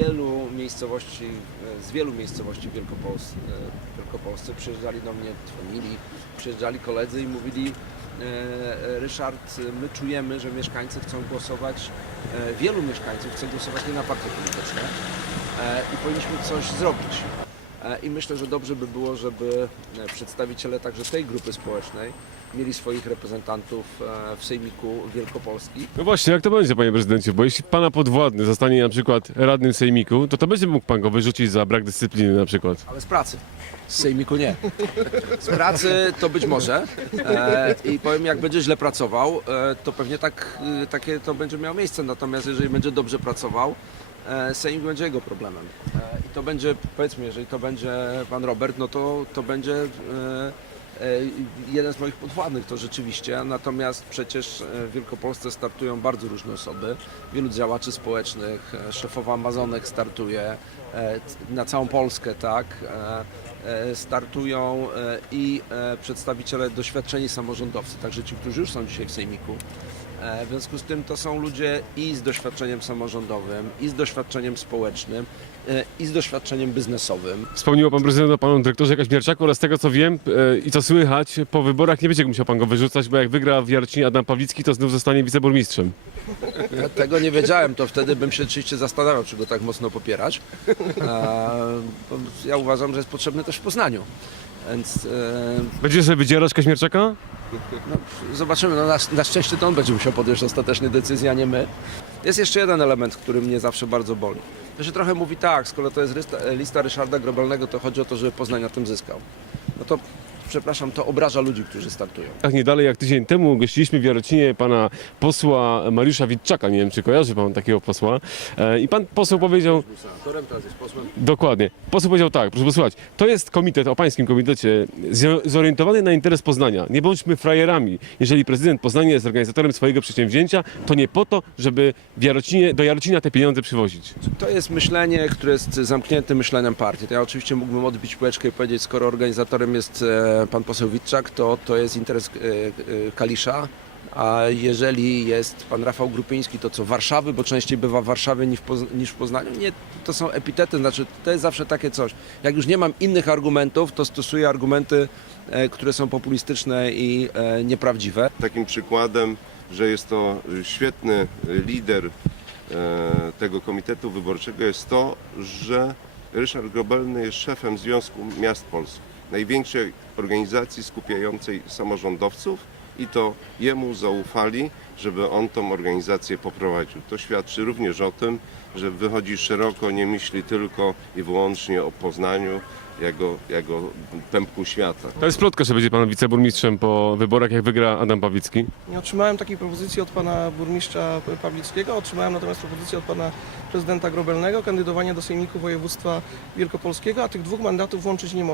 wielu miejscowości, e, z wielu miejscowości w Wielkopols- e, Wielkopolsce przyjeżdżali do mnie, dzwonili, przyjeżdżali koledzy i mówili e, Ryszard, my czujemy, że mieszkańcy chcą głosować, wielu mieszkańców chce głosować nie na partie polityczne i powinniśmy coś zrobić. I myślę, że dobrze by było, żeby przedstawiciele także tej grupy społecznej mieli swoich reprezentantów e, w Sejmiku Wielkopolski. No właśnie, jak to będzie, panie prezydencie? Bo jeśli pana podwładny zostanie na przykład radnym sejmiku, to to będzie mógł pan go wyrzucić za brak dyscypliny na przykład. Ale z pracy. Z sejmiku nie. Z pracy to być może. E, I powiem, jak będzie źle pracował, e, to pewnie tak, e, takie to będzie miało miejsce. Natomiast jeżeli będzie dobrze pracował, e, sejmik będzie jego problemem. E, I to będzie, powiedzmy, jeżeli to będzie pan Robert, no to, to będzie e, jeden z moich podwładnych, to rzeczywiście. Natomiast przecież e, w Wielkopolsce startują bardzo różne osoby. Wielu działaczy społecznych, e, szefowa Amazonek startuje e, na całą Polskę, tak. E, e, startują e, i e, przedstawiciele doświadczeni samorządowcy, także ci, którzy już są dzisiaj w Sejmiku. E, W związku z tym to są ludzie i z doświadczeniem samorządowym, i z doświadczeniem społecznym, e, i z doświadczeniem biznesowym. Wspomniał pan prezydent o panu dyrektorze Kaźmierczaku oraz z tego co wiem e, i co słychać, po wyborach nie będzie musiał pan go wyrzucać, bo jak wygra w Jarocinie Adam Pawlicki, to znów zostanie wiceburmistrzem. Ja tego nie wiedziałem, to wtedy bym się oczywiście zastanawiał, czy go tak mocno popierać. Ja uważam, że jest potrzebny też w Poznaniu. Więc e, Będzie sobie wydzierać Kaźmierczaka? No, zobaczymy. No, na, na szczęście to on będzie musiał podjąć ostatecznie decyzję, a nie my. Jest jeszcze jeden element, który mnie zawsze bardzo boli. To się trochę mówi tak, skoro to jest lista, lista Ryszarda Grobelnego, to chodzi o to, żeby Poznań na tym zyskał. No to, przepraszam, to obraża ludzi, którzy startują. Tak nie dalej jak tydzień temu gościliśmy w Jarocinie pana posła Mariusza Witczaka, nie wiem czy kojarzy pan takiego posła. E, I pan poseł powiedział, Senatorem, teraz jest posłem. Dokładnie. Poseł powiedział tak, proszę posłuchać, to jest komitet, o pańskim komitecie, zio- zorientowany na interes Poznania. Nie bądźmy frajerami. Jeżeli prezydent Poznania jest organizatorem swojego przedsięwzięcia, to nie po to, żeby w Jarocinie, do Jarocina te pieniądze przywozić. To jest myślenie, które jest zamkniętym myśleniem partii. To ja oczywiście mógłbym odbić piłeczkę i powiedzieć, skoro organizatorem jest e, pan poseł Witczak, to to jest interes e, e, Kalisza. A jeżeli jest pan Rafał Grupiński, to co Warszawy, bo częściej bywa w Warszawie niż w, Poznaniu? Nie, to są epitety, znaczy to jest zawsze takie coś. Jak już nie mam innych argumentów, to stosuję argumenty, e, które są populistyczne i nieprawdziwe. Takim przykładem, że jest to świetny lider tego komitetu wyborczego jest to, że Ryszard Grobelny jest szefem Związku Miast Polskich, największej organizacji skupiającej samorządowców i to jemu zaufali, żeby on tą organizację poprowadził. To świadczy również o tym, że wychodzi szeroko, nie myśli tylko i wyłącznie o Poznaniu jako, jako pępku świata. To jest plotka, że będzie pan wiceburmistrzem po wyborach, jak wygra Adam Pawlicki. Nie otrzymałem takiej propozycji od pana burmistrza Pawlickiego, otrzymałem natomiast propozycję od pana prezydenta Grobelnego, kandydowanie do Sejmiku Województwa Wielkopolskiego, a tych dwóch mandatów łączyć nie można.